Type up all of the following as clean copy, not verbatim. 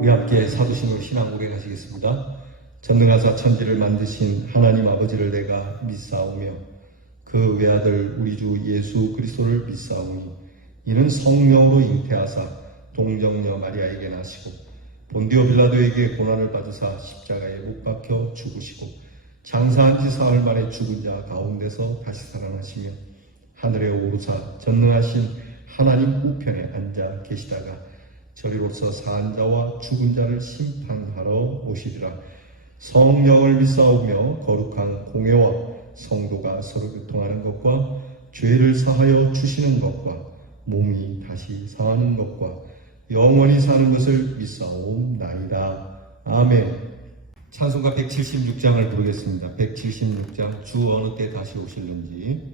우리 함께 사두신으로 신앙 고백 하시겠습니다. 전능하사 천지를 만드신 하나님 아버지를 내가 믿사오며 그 외아들 우리 주 예수 그리스도를 믿사오니 이는 성령으로 잉태하사 동정녀 마리아에게 나시고 본디오 빌라도에게 고난을 받으사 십자가에 못 박혀 죽으시고 장사한 지 사흘 만에 죽은 자 가운데서 다시 살아나시며 하늘에 오르사 전능하신 하나님 우편에 앉아 계시다가 저리로서 사한 자와 죽은 자를 심판하러 오시리라. 성령을 믿사오며 거룩한 공회와 성도가 서로 교통하는 것과 죄를 사하여 주시는 것과 몸이 다시 사하는 것과 영원히 사는 것을 믿사옵나이다. 아멘. 찬송가 176장을 부르겠습니다. 176장 주 어느 때 다시 오실는지.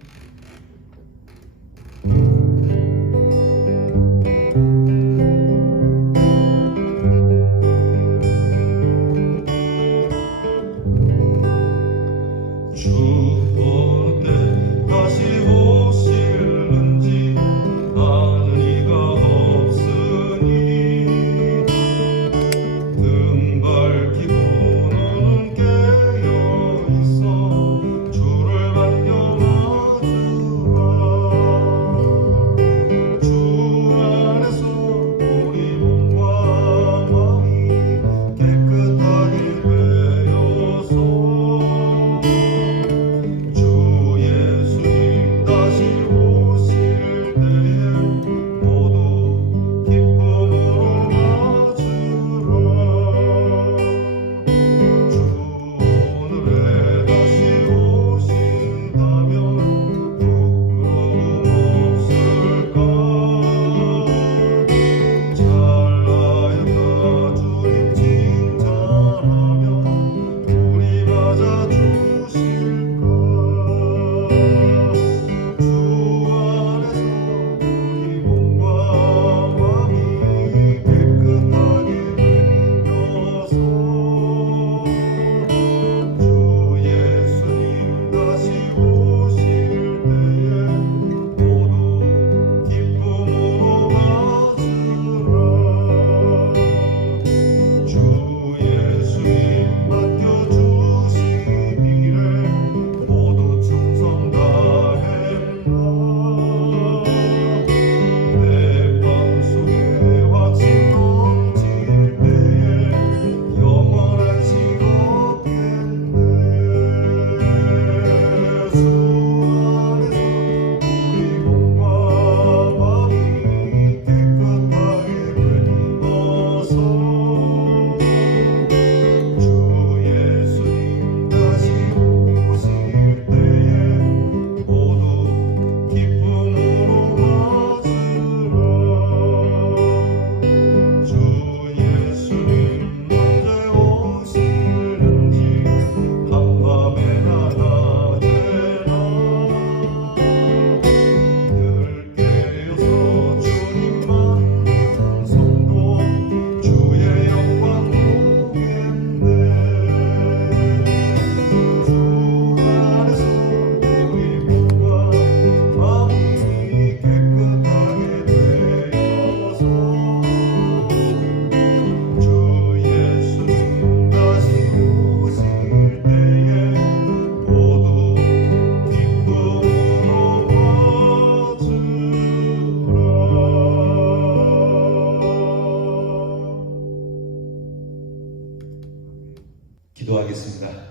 기도하겠습니다.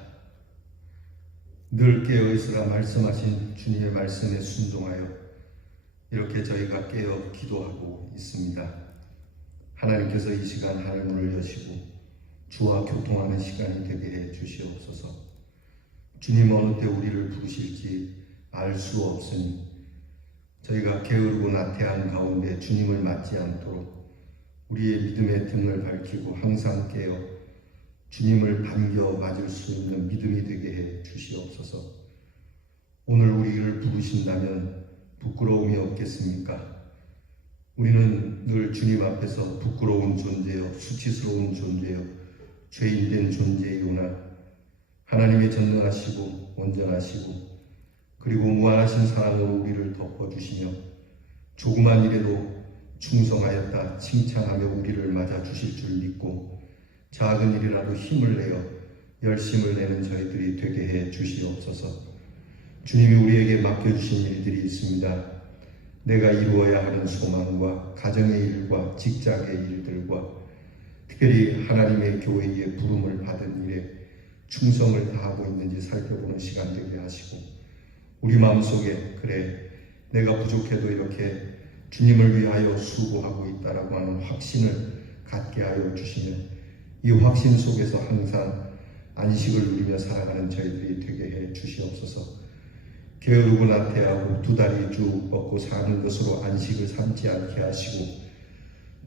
늘 깨어있으라 말씀하신 주님의 말씀에 순종하여 이렇게 저희가 깨어 기도하고 있습니다. 하나님께서 이 시간 하늘문을 여시고 주와 교통하는 시간이 되게 해 주시옵소서. 주님 어느 때 우리를 부르실지 알 수 없으니 저희가 게으르고 나태한 가운데 주님을 맞지 않도록 우리의 믿음의 등을 밝히고 항상 깨어 주님을 반겨 맞을 수 있는 믿음이 되게 해 주시옵소서. 오늘 우리를 부르신다면 부끄러움이 없겠습니까? 우리는 늘 주님 앞에서 부끄러운 존재요, 수치스러운 존재요, 죄인된 존재이오나 하나님의 전능하시고 온전하시고 그리고 무한하신 사랑으로 우리를 덮어주시며 조그만 일에도 충성하였다 칭찬하며 우리를 맞아주실 줄 믿고 작은 일이라도 힘을 내어 열심을 내는 저희들이 되게 해 주시옵소서. 주님이 우리에게 맡겨주신 일들이 있습니다. 내가 이루어야 하는 소망과 가정의 일과 직장의 일들과 특별히 하나님의 교회에 부름을 받은 일에 충성을 다하고 있는지 살펴보는 시간 되게 하시고 우리 마음속에 그래 내가 부족해도 이렇게 주님을 위하여 수고하고 있다라고 하는 확신을 갖게 하여 주시며 이 확신 속에서 항상 안식을 누리며 살아가는 저희들이 되게 해 주시옵소서. 게으르고 나태하고 두 다리 쭉 뻗고 사는 것으로 안식을 삼지 않게 하시고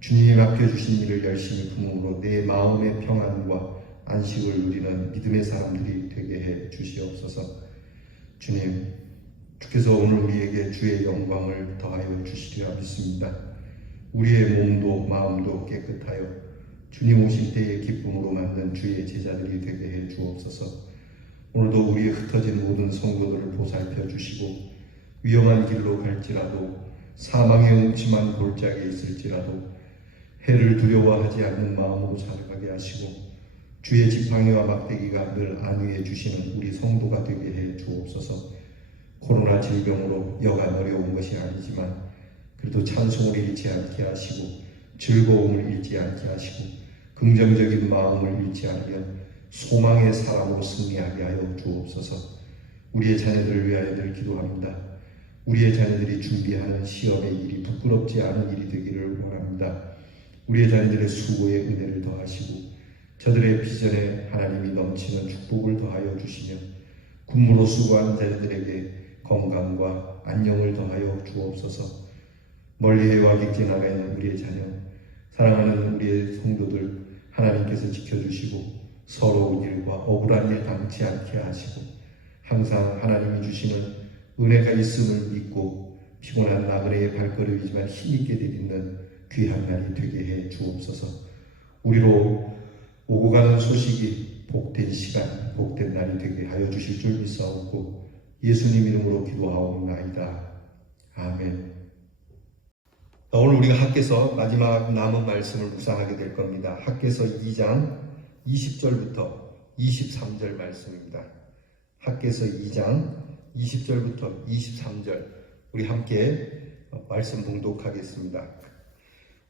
주님이 맡겨주신 일을 열심히 품음으로 내 마음의 평안과 안식을 누리는 믿음의 사람들이 되게 해 주시옵소서. 주님, 주께서 오늘 우리에게 주의 영광을 더하여 주시리라 믿습니다. 우리의 몸도 마음도 깨끗하여 주님 오실 때의 기쁨으로 만든 주의 제자들이 되게 해 주옵소서. 오늘도 우리의 흩어진 모든 성도들을 보살펴 주시고 위험한 길로 갈지라도 사망의 음침한 골짜기에 있을지라도 해를 두려워하지 않는 마음으로 살아가게 하시고 주의 지팡이와 막대기가 늘 안위해 주시는 우리 성도가 되게 해 주옵소서. 코로나 질병으로 여간 어려운 것이 아니지만 그래도 찬송을 잃지 않게 하시고 즐거움을 잃지 않게 하시고 긍정적인 마음을 잃지 않으며 소망의 사람으로 승리하게 하여 주옵소서. 우리의 자녀들을 위하여 늘 기도합니다. 우리의 자녀들이 준비하는 시험의 일이 부끄럽지 않은 일이 되기를 원합니다. 우리의 자녀들의 수고에 은혜를 더하시고 저들의 비전에 하나님이 넘치는 축복을 더하여 주시며 군무로 수고하는 자녀들에게 건강과 안녕을 더하여 주옵소서. 멀리 해와 객지나가 있는 우리의 자녀, 사랑하는 우리의 성도들 하나님께서 지켜주시고 서러운 일과 억울한 일 당치 않게 하시고 항상 하나님이 주시는 은혜가 있음을 믿고 피곤한 나그네의 발걸음이지만 힘있게 내딛는 귀한 날이 되게 해 주옵소서. 우리로 오고 가는 소식이 복된 시간, 복된 날이 되게 하여 주실 줄 믿사옵고 예수님 이름으로 기도하옵나이다. 아멘. 오늘 우리가 학개서 마지막 남은 말씀을 묵상하게 될 겁니다. 학개서 2장 20절부터 23절 말씀입니다. 학개서 2장 20절부터 23절 우리 함께 말씀 봉독하겠습니다.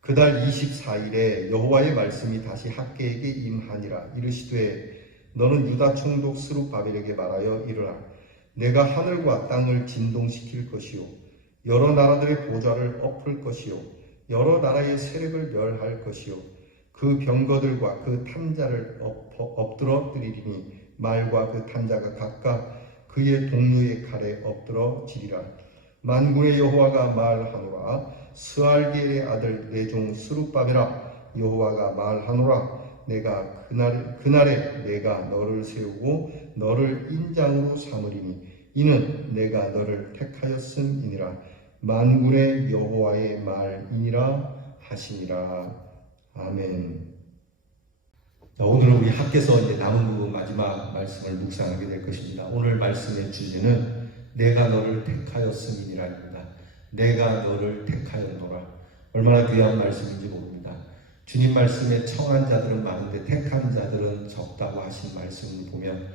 그달 24일에 여호와의 말씀이 다시 학개에게 임하니라. 이르시되 너는 유다 총독 스룹바벨에게 말하여 이르라. 내가 하늘과 땅을 진동시킬 것이요 여러 나라들의 보좌를 엎을 것이요 여러 나라의 세력을 멸할 것이요 그 병거들과 그 탐자를 엎드러뜨리리니 말과 그 탐자가 각각 그의 동료의 칼에 엎드러지리라. 만군의 여호와가 말하노라. 스알디엘의 아들 내 종 스룹바벨아 여호와가 말하노라. 내가 그날에 내가 너를 세우고 너를 인장으로 삼으리니 이는 내가 너를 택하였음이니라. 만군의 여호와의 말이니라 하시니라. 아멘. 오늘은 우리 학개서 이제 남은 부분 마지막 말씀을 묵상하게 될 것입니다. 오늘 말씀의 주제는 내가 너를 택하였음이니라입니다. 내가 너를 택하였노라. 얼마나 귀한 말씀인지 모릅니다. 주님 말씀에 청한 자들은 많은데 택한 자들은 적다고 하신 말씀을 보면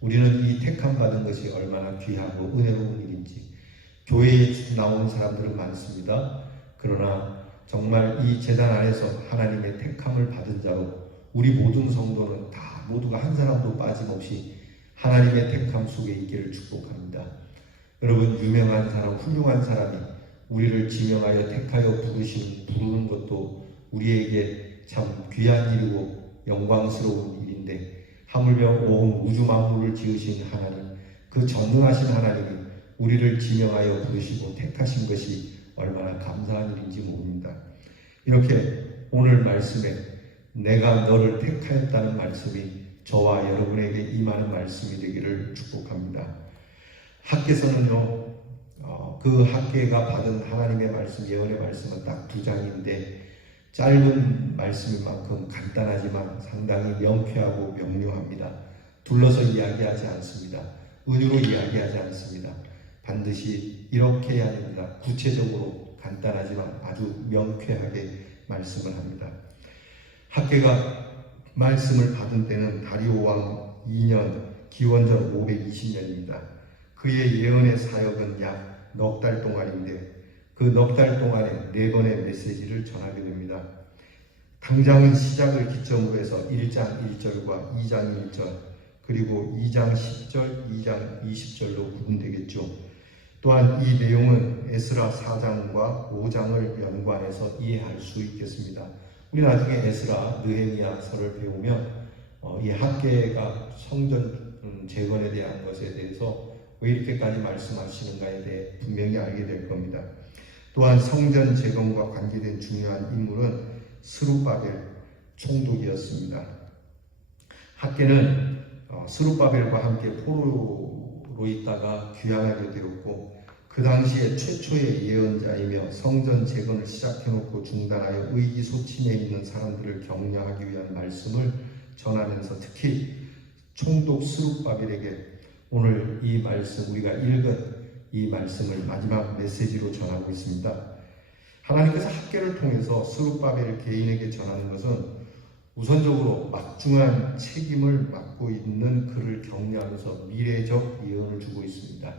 우리는 이 택함 받은 것이 얼마나 귀하고 은혜로운 일인지. 교회에 나오는 사람들은 많습니다. 그러나 정말 이 제단 안에서 하나님의 택함을 받은 자로 우리 모든 성도는 다 모두가 한 사람도 빠짐없이 하나님의 택함 속에 있기를 축복합니다. 여러분, 유명한 사람, 훌륭한 사람이 우리를 지명하여 택하여 부르는 것도 우리에게 참 귀한 일이고 영광스러운 일인데 하물며 온 우주 만물을 지으신 하나님, 그 전능하신 하나님이 우리를 지명하여 부르시고 택하신 것이 얼마나 감사한 일인지 모릅니다. 이렇게 오늘 말씀에 내가 너를 택하였다는 말씀이 저와 여러분에게 임하는 말씀이 되기를 축복합니다. 학계서는요, 그 학계가 받은 하나님의 말씀, 예언의 말씀은 딱 2장인데 짧은 말씀인 만큼 간단하지만 상당히 명쾌하고 명료합니다. 둘러서 이야기하지 않습니다. 은유로 이야기하지 않습니다. 반드시 이렇게 해야 됩니다. 구체적으로 간단하지만 아주 명쾌하게 말씀을 합니다. 학계가 말씀을 받은 때는 다리오 왕 2년 기원전 520년입니다. 그의 예언의 사역은 약 넉 달 동안인데 그 넉 달 동안에 4번의 메시지를 전하게 됩니다. 당장은 시작을 기점으로 해서 1장 1절과 2장 1절 그리고 2장 10절, 2장 20절로 구분되겠죠. 또한 이 내용은 에스라 4장과 5장을 연관해서 이해할 수 있겠습니다. 우리 나중에 에스라, 느헤미야서를 배우면 이 학계가 성전 재건에 대한 것에 대해서 왜 이렇게까지 말씀하시는가에 대해 분명히 알게 될 겁니다. 또한 성전 재건과 관계된 중요한 인물은 스룹바벨 총독이었습니다. 학계는 스룹바벨과 함께 포로로 있다가 귀환하게 되었고 그 당시에 최초의 예언자이며 성전 재건을 시작해놓고 중단하여 의기소침해 있는 사람들을 격려하기 위한 말씀을 전하면서 특히 총독 스룹바벨에게 오늘 이 말씀, 우리가 읽은 이 말씀을 마지막 메시지로 전하고 있습니다. 하나님께서 학계를 통해서 스룹바벨 개인에게 전하는 것은 우선적으로 막중한 책임을 맡고 있는 그를 격려하면서 미래적 예언을 주고 있습니다.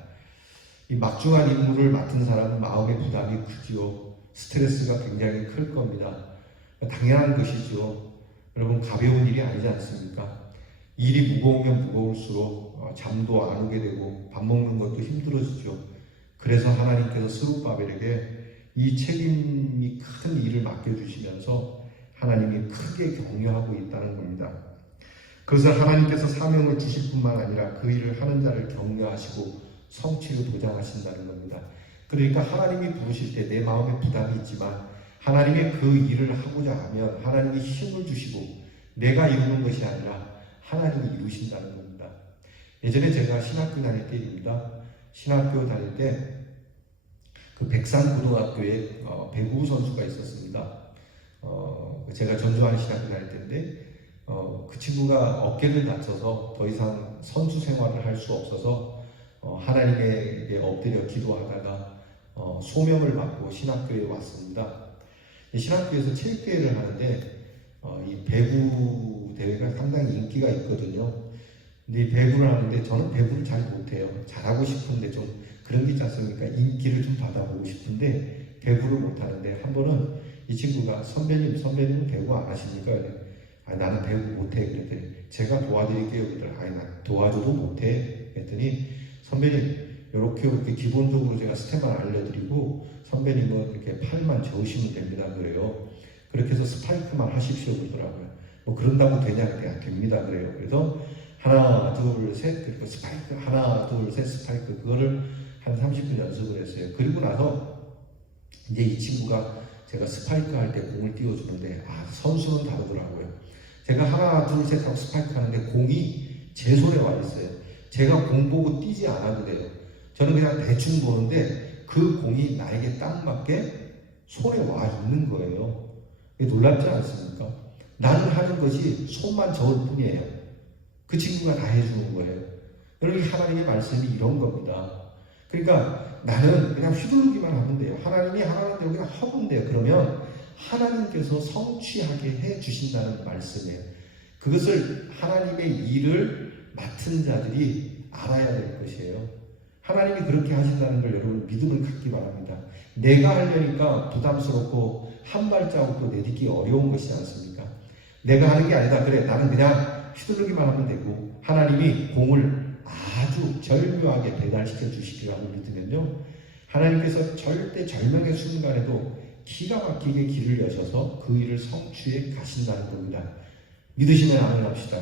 이 막중한 임무를 맡은 사람은 마음의 부담이 크지요. 스트레스가 굉장히 클 겁니다. 당연한 것이죠. 여러분, 가벼운 일이 아니지 않습니까? 일이 무거우면 무거울수록 잠도 안 오게 되고 밥 먹는 것도 힘들어지죠. 그래서 하나님께서 스룹바벨에게 이 책임이 큰 일을 맡겨주시면서 하나님이 크게 격려하고 있다는 겁니다. 그것을 하나님께서 사명을 주실 뿐만 아니라 그 일을 하는 자를 격려하시고 성취를 보장하신다는 겁니다. 그러니까 하나님이 부르실 때 내 마음에 부담이 있지만 하나님의 그 일을 하고자 하면 하나님이 힘을 주시고 내가 이루는 것이 아니라 하나님이 이루신다는 겁니다. 예전에 제가 신학교 다닐 때입니다. 신학교 다닐 때 그 백산고등학교에 배구 선수가 있었습니다. 제가 전주하는 신학교 다닐 때인데 그 친구가 어깨를 다쳐서 더 이상 선수 생활을 할 수 없어서 하나님에게 엎드려 기도하다가 소명을 받고 신학교에 왔습니다. 신학교에서 체육대회를 하는데 이 배구 대회가 상당히 인기가 있거든요. 근데 이 배구를 하는데 저는 배구를 잘 못해요. 잘하고 싶은데 좀 그런 게 있지 않습니까? 인기를 좀 받아보고 싶은데 배구를 못하는데 한 번은 이 친구가 선배님은 배구 안 하십니까? 나는 배구 못해. 그랬더니 제가 도와드릴게요. 그랬더니 나 도와줘도 못해. 그랬더니 선배님 이렇게 기본적으로 제가 스텝만 알려드리고 선배님은 이렇게 팔만 저으시면 됩니다. 그래요. 그렇게 해서 스파이크만 하십시오. 그러더라고요. 뭐 그런다고 되냐? 그냥 됩니다. 그래요. 그래서 하나, 둘, 셋, 그리고 스파이크, 하나, 둘, 셋, 스파이크, 그거를 한 30분 연습을 했어요. 그리고 나서 이제 이 친구가 제가 스파이크 할 때 공을 띄워주는데, 선수는 다르더라고요. 제가 하나, 둘, 셋 하고 스파이크 하는데 공이 제 손에 와 있어요. 제가 공 보고 뛰지 않아도 돼요. 저는 그냥 대충 보는데 그 공이 나에게 딱 맞게 손에 와 있는 거예요. 놀랍지 않습니까? 나는 하는 것이 손만 저을 뿐이에요. 그 친구가 다 해주는 거예요. 여러분, 하나님의 말씀이 이런 겁니다. 그러니까 나는 그냥 휘두르기만 하면 돼요. 하나님이 하라는 대로 그냥 하면 돼요. 그러면 하나님께서 성취하게 해주신다는 말씀이에요. 그것을 하나님의 일을 맡은 자들이 알아야 될 것이에요. 하나님이 그렇게 하신다는 걸 여러분 믿음을 갖기 바랍니다. 내가 하려니까 부담스럽고 한 발자국도 내딛기 어려운 것이지 않습니까? 내가 하는 게 아니다. 그래, 나는 그냥 휘두르기만 하면 되고 하나님이 공을 아주 절묘하게 배달시켜 주시리라고 믿으면요, 하나님께서 절대 절명의 순간에도 기가 막히게 길을 여셔서 그 일을 성취해 가신다는 겁니다. 믿으시면 아멘합시다.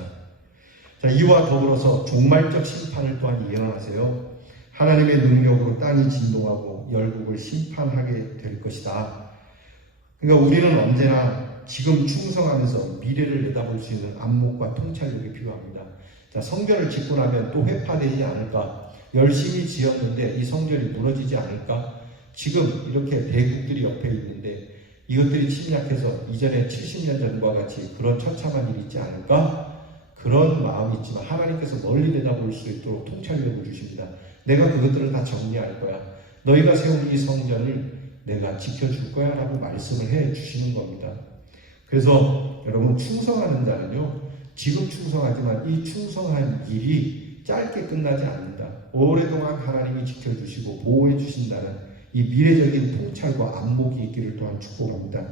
자, 이와 더불어서 종말적 심판을 또한 예언하세요. 하나님의 능력으로 땅이 진동하고 열국을 심판하게 될 것이다. 그러니까 우리는 언제나 지금 충성하면서 미래를 내다볼 수 있는 안목과 통찰력이 필요합니다. 자, 성전을 짓고 나면 또 회파되지 않을까? 열심히 지었는데 이 성전이 무너지지 않을까? 지금 이렇게 대국들이 옆에 있는데 이것들이 침략해서 이전에 70년 전과 같이 그런 처참한 일이 있지 않을까? 그런 마음이 있지만 하나님께서 멀리 내다볼 수 있도록 통찰력을 주십니다. 내가 그것들을 다 정리할 거야. 너희가 세운 이 성전을 내가 지켜줄 거야 라고 말씀을 해 주시는 겁니다. 그래서 여러분, 충성하는 자는요, 지금 충성하지만 이 충성한 일이 짧게 끝나지 않는다. 오랫동안 하나님이 지켜주시고 보호해 주신다는 이 미래적인 통찰과 안목이 있기를 또한 축복합니다.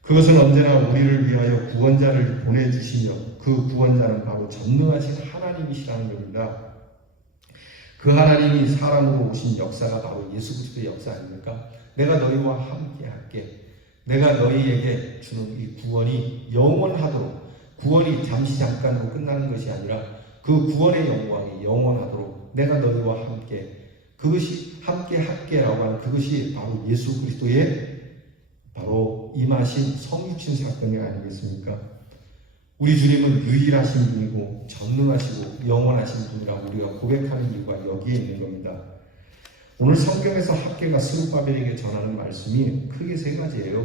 그것은 언제나 우리를 위하여 구원자를 보내주시며 그 구원자는 바로 전능하신 하나님이시라는 겁니다. 그 하나님이 사람으로 오신 역사가 바로 예수 그리스도의 역사 아닙니까? 내가 너희와 함께 할게. 내가 너희에게 주는 이 구원이 영원하도록, 구원이 잠시 잠깐으로 끝나는 것이 아니라 그 구원의 영광이 영원하도록 내가 너희와 함께, 그것이 함께 할게라고 하는 그것이 바로 예수 그리스도의 바로 임하신 성육신 사건이 아니겠습니까? 우리 주님은 유일하신 분이고 전능하시고 영원하신 분이라고 우리가 고백하는 이유가 여기에 있는 겁니다. 오늘 성경에서 학개가 스룹바벨에게 전하는 말씀이 크게 세 가지예요.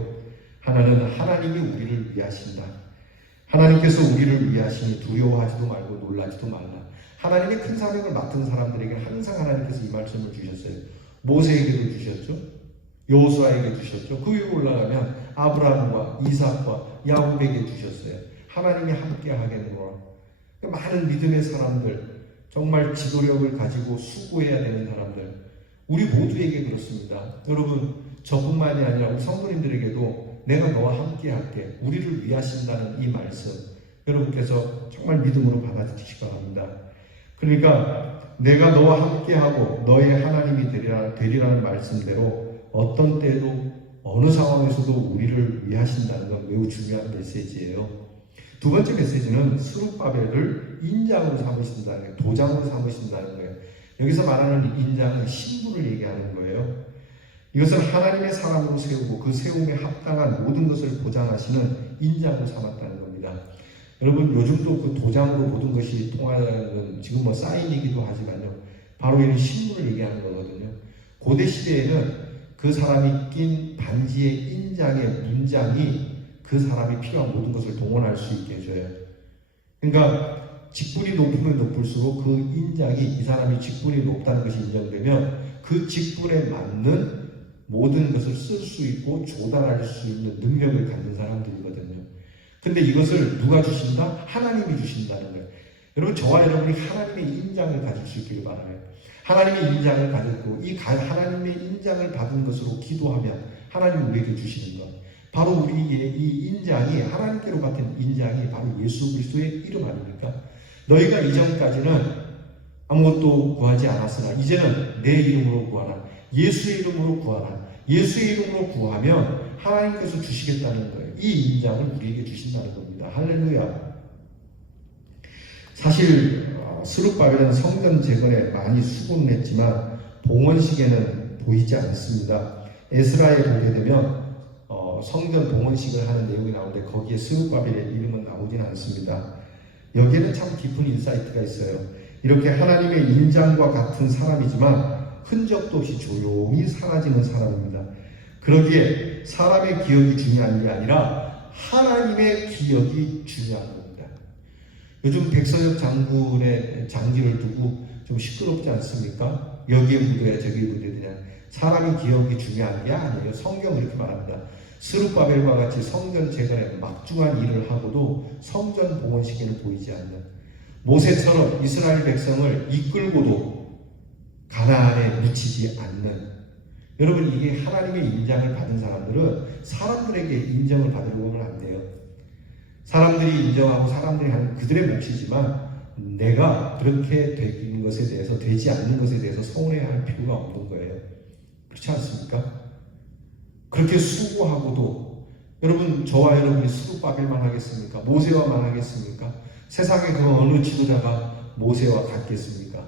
하나는 하나님이 우리를 위하신다. 하나님께서 우리를 위하시니 두려워하지도 말고 놀라지도 말라. 하나님의 큰 사명을 맡은 사람들에게 항상 하나님께서 이 말씀을 주셨어요. 모세에게도 주셨죠. 여호수아에게 주셨죠. 그 위로 올라가면 아브라함과 이삭과 야곱에게 주셨어요. 하나님이 함께 하겠노라. 많은 믿음의 사람들, 정말 지도력을 가지고 수고해야 되는 사람들, 우리 모두에게 그렇습니다. 여러분, 저뿐만이 아니라 우리 성도님들에게도 내가 너와 함께 할게, 우리를 위하신다는 이 말씀, 여러분께서 정말 믿음으로 받아들이시기 바랍니다. 그러니까 내가 너와 함께하고 너의 하나님이 되리라는 말씀대로 어떤 때도 어느 상황에서도 우리를 위하신다는 건 매우 중요한 메시지예요. 두 번째 메시지는 스룹바벨을 인장으로 삼으신다는 거예요. 도장으로 삼으신다는 거예요. 여기서 말하는 인장은 신분을 얘기하는 거예요. 이것은 하나님의 사람으로 세우고 그 세움에 합당한 모든 것을 보장하시는 인장으로 삼았다는 겁니다. 여러분, 요즘도 그 도장으로 모든 것이 통하는 지금 뭐 사인이기도 하지만요, 바로 이런 신분을 얘기하는 거거든요. 고대 시대에는 그 사람이 낀 반지의 인장의 문장이 그 사람이 필요한 모든 것을 동원할 수 있게 해줘요. 그러니까 직분이 높으면 높을수록 그 인장이, 이 사람이 직분이 높다는 것이 인정되면 그 직분에 맞는 모든 것을 쓸 수 있고 조달할 수 있는 능력을 갖는 사람들이거든요. 근데 이것을 누가 주신다? 하나님이 주신다는 거예요. 여러분, 저와 여러분이 하나님의 인장을 가질 수 있기를 바라요. 하나님의 인장을 가졌고 이 하나님의 인장을 받은 것으로 기도하면 하나님이 우리에게 주시는 것, 바로 우리의 이 인장이, 하나님께로 받은 인장이 바로 예수 그리스도의 이름 아닙니까? 너희가 이전까지는 아무것도 구하지 않았으나 이제는 내 이름으로 구하라. 예수의 이름으로 구하라. 예수의 이름으로 구하면 하나님께서 주시겠다는 거예요. 이 인장을 우리에게 주신다는 겁니다. 할렐루야. 사실 스룹바벨은 성전 재건에 많이 수고는 했지만 봉헌식에는 보이지 않습니다. 에스라에 보게 되면 성전 봉헌식을 하는 내용이 나오는데 거기에 스룹바벨의 이름은 나오진 않습니다. 여기에는 참 깊은 인사이트가 있어요. 이렇게 하나님의 인장과 같은 사람이지만 흔적도 없이 조용히 사라지는 사람입니다. 그러기에 사람의 기억이 중요한 게 아니라 하나님의 기억이 중요한 겁니다. 요즘 백선엽 장군의 장기를 두고 좀 시끄럽지 않습니까? 여기에 묻어야 저기에 묻어야 되냐. 사람의 기억이 중요한 게 아니에요. 성경은 이렇게 말합니다. 스룹바벨과 같이 성전 재건에 막중한 일을 하고도 성전 봉헌식에는 보이지 않는, 모세처럼 이스라엘 백성을 이끌고도 가나안에 묻히지 않는, 여러분, 이게 하나님의 인장을 받은 사람들은 사람들에게 인정을 받으려고는 안 돼요. 사람들이 인정하고 사람들이 하는 그들의 몫이지만 내가 그렇게 되는 것에 대해서, 되지 않는 것에 대해서 서운해야 할 필요가 없는 거예요. 그렇지 않습니까? 그렇게 수고하고도, 여러분, 저와 여러분이 스룹바벨만 하겠습니까? 모세와만 하겠습니까? 세상의 그 어느 지도자가 모세와 같겠습니까?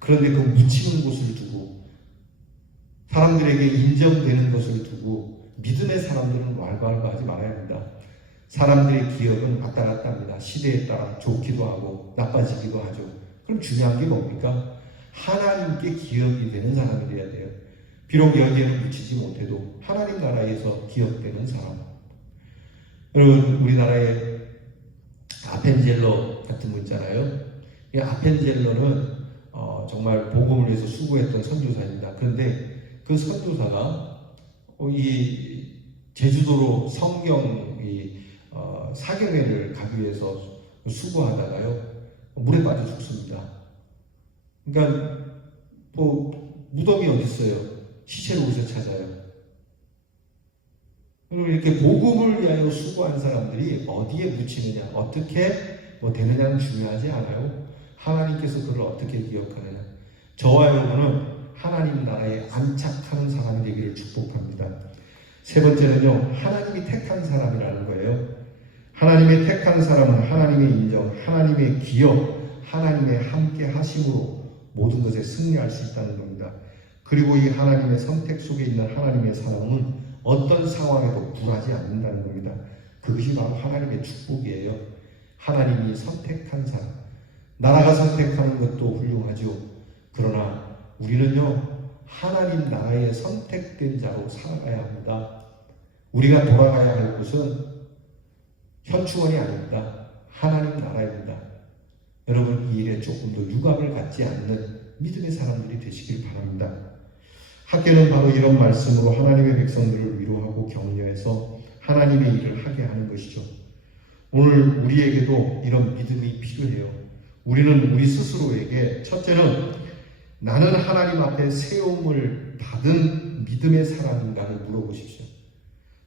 그런데 그 묻히는 곳을 두고 사람들에게 인정되는 것을 두고 믿음의 사람들은 왈가왈부하지 말아야 합니다. 사람들의 기억은 왔다 갔다 합니다. 시대에 따라 좋기도 하고 나빠지기도 하죠. 그럼 중요한 게 뭡니까? 하나님께 기억이 되는 사람이 되어야 돼요. 비록 여기에는 묻히지 못해도 하나님 나라에서 기억되는 사람. 여러분, 우리나라에 아펜젤러 같은 분 있잖아요. 이 아펜젤러는 정말 복음을 위해서 수고했던 선교사입니다. 그런데 그 선교사가 이 제주도로 성경 사경회를 가기 위해서 수고하다가요 물에 빠져 죽습니다. 그러니까 뭐 무덤이 어디 있어요? 시체를 어디서 찾아요? 이렇게 복음을 위하여 수고한 사람들이 어디에 묻히느냐, 어떻게 되느냐는 중요하지 않아요. 하나님께서 그를 어떻게 기억하느냐. 저와 여러분은 하나님 나라에 안착하는 사람이 되기를 축복합니다. 세 번째는요, 하나님이 택한 사람이라는 거예요. 하나님의 택한 사람은 하나님의 인정, 하나님의 기억, 하나님의 함께 하심으로 모든 것에 승리할 수 있다는 겁니다. 그리고 이 하나님의 선택 속에 있는 하나님의 사람은 어떤 상황에도 굴하지 않는다는 겁니다. 그것이 바로 하나님의 축복이에요. 하나님이 선택한 사람. 나라가 선택하는 것도 훌륭하죠. 그러나 우리는요, 하나님 나라에 선택된 자로 살아가야 합니다. 우리가 돌아가야 할 곳은 현충원이 아닙니다. 하나님 나라입니다. 여러분, 이 일에 조금 더 유감을 갖지 않는 믿음의 사람들이 되시길 바랍니다. 학교는 바로 이런 말씀으로 하나님의 백성들을 위로하고 격려해서 하나님의 일을 하게 하는 것이죠. 오늘 우리에게도 이런 믿음이 필요해요. 우리는 우리 스스로에게 첫째는 나는 하나님 앞에 세움을 받은 믿음의 사람인가를 물어보십시오.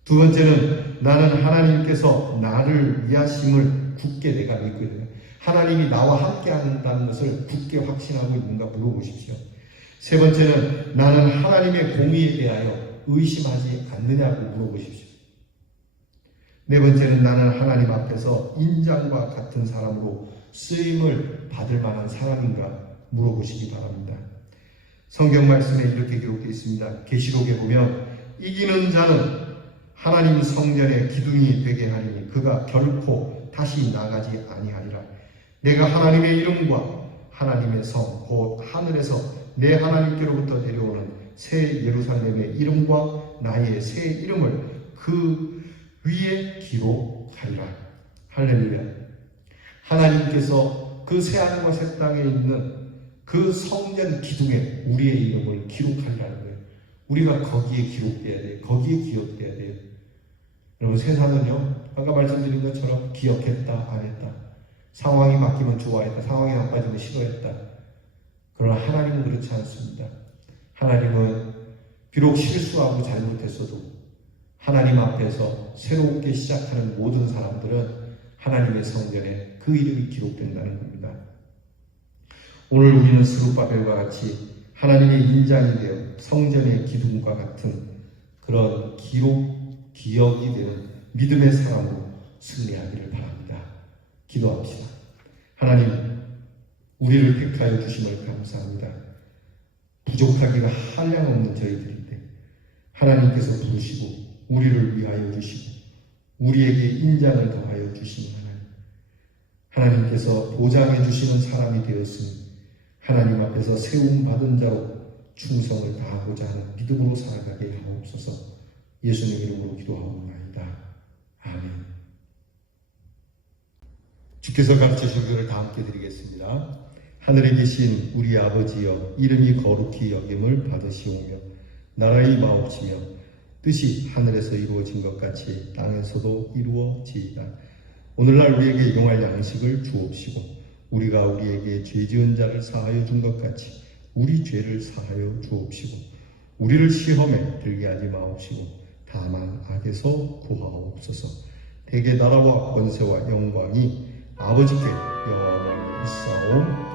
두 번째는 나는 하나님께서 나를 위하심을 굳게 내가 믿고 있는가, 하나님이 나와 함께 한다는 것을 굳게 확신하고 있는가 물어보십시오. 세 번째는 나는 하나님의 공의에 대하여 의심하지 않느냐고 물어보십시오. 네 번째는 나는 하나님 앞에서 인장과 같은 사람으로 쓰임을 받을 만한 사람인가 물어보시기 바랍니다. 성경 말씀에 이렇게 기록되어 있습니다. 계시록에 보면 이기는 자는 하나님 성전의 기둥이 되게 하리니 그가 결코 다시 나가지 아니하리라. 내가 하나님의 이름과 하나님의 성 곧 하늘에서 내 하나님께로부터 내려오는 새 예루살렘의 이름과 나의 새 이름을 그 위에 기록하리라. 할렐루야. 하나님께서 그 새하늘과 새 땅에 있는 그 성전 기둥에 우리의 이름을 기록하리라는 거예요. 우리가 거기에 기록돼야 돼요. 거기에 기억돼야 돼요. 여러분, 세상은요, 아까 말씀드린 것처럼 기억했다, 안 했다. 상황이 바뀌면 좋아했다, 상황이 나빠지면 싫어했다. 그러나 하나님은 그렇지 않습니다. 하나님은 비록 실수하고 잘못했어도 하나님 앞에서 새롭게 시작하는 모든 사람들은 하나님의 성전에 그 이름이 기록된다는 겁니다. 오늘 우리는 스룹바벨과 같이 하나님의 인장이 되어 성전의 기둥과 같은 그런 기억이 되는 믿음의 사람으로 승리하기를 바랍니다. 기도합시다. 하나님, 우리를 택하여 주심을 감사합니다. 부족하기가 한량없는 저희들인데 하나님께서 부르시고 우리를 위하여 주시고 우리에게 인장을 더하여 주시는 하나님께서 보장해 주시는 사람이 되었으니 하나님 앞에서 세움 받은 자로 충성을 다하고자 하는 믿음으로 살아가게 하옵소서. 예수님 이름으로 기도하옵나이다. 아멘. 주께서 가르쳐 주신 것을 다 함께 드리겠습니다. 하늘에 계신 우리 아버지여, 이름이 거룩히 여김을 받으시오며 나라의 마옵시며 뜻이 하늘에서 이루어진 것 같이 땅에서도 이루어지이다. 오늘날 우리에게 용할 양식을 주옵시고 우리가 우리에게 죄 지은 자를 사하여 준 것 같이 우리 죄를 사하여 주옵시고 우리를 시험에 들게 하지 마옵시고 다만 악에서 구하옵소서. 대개 나라와 권세와 영광이 아버지께 영원히 있사옵나이다.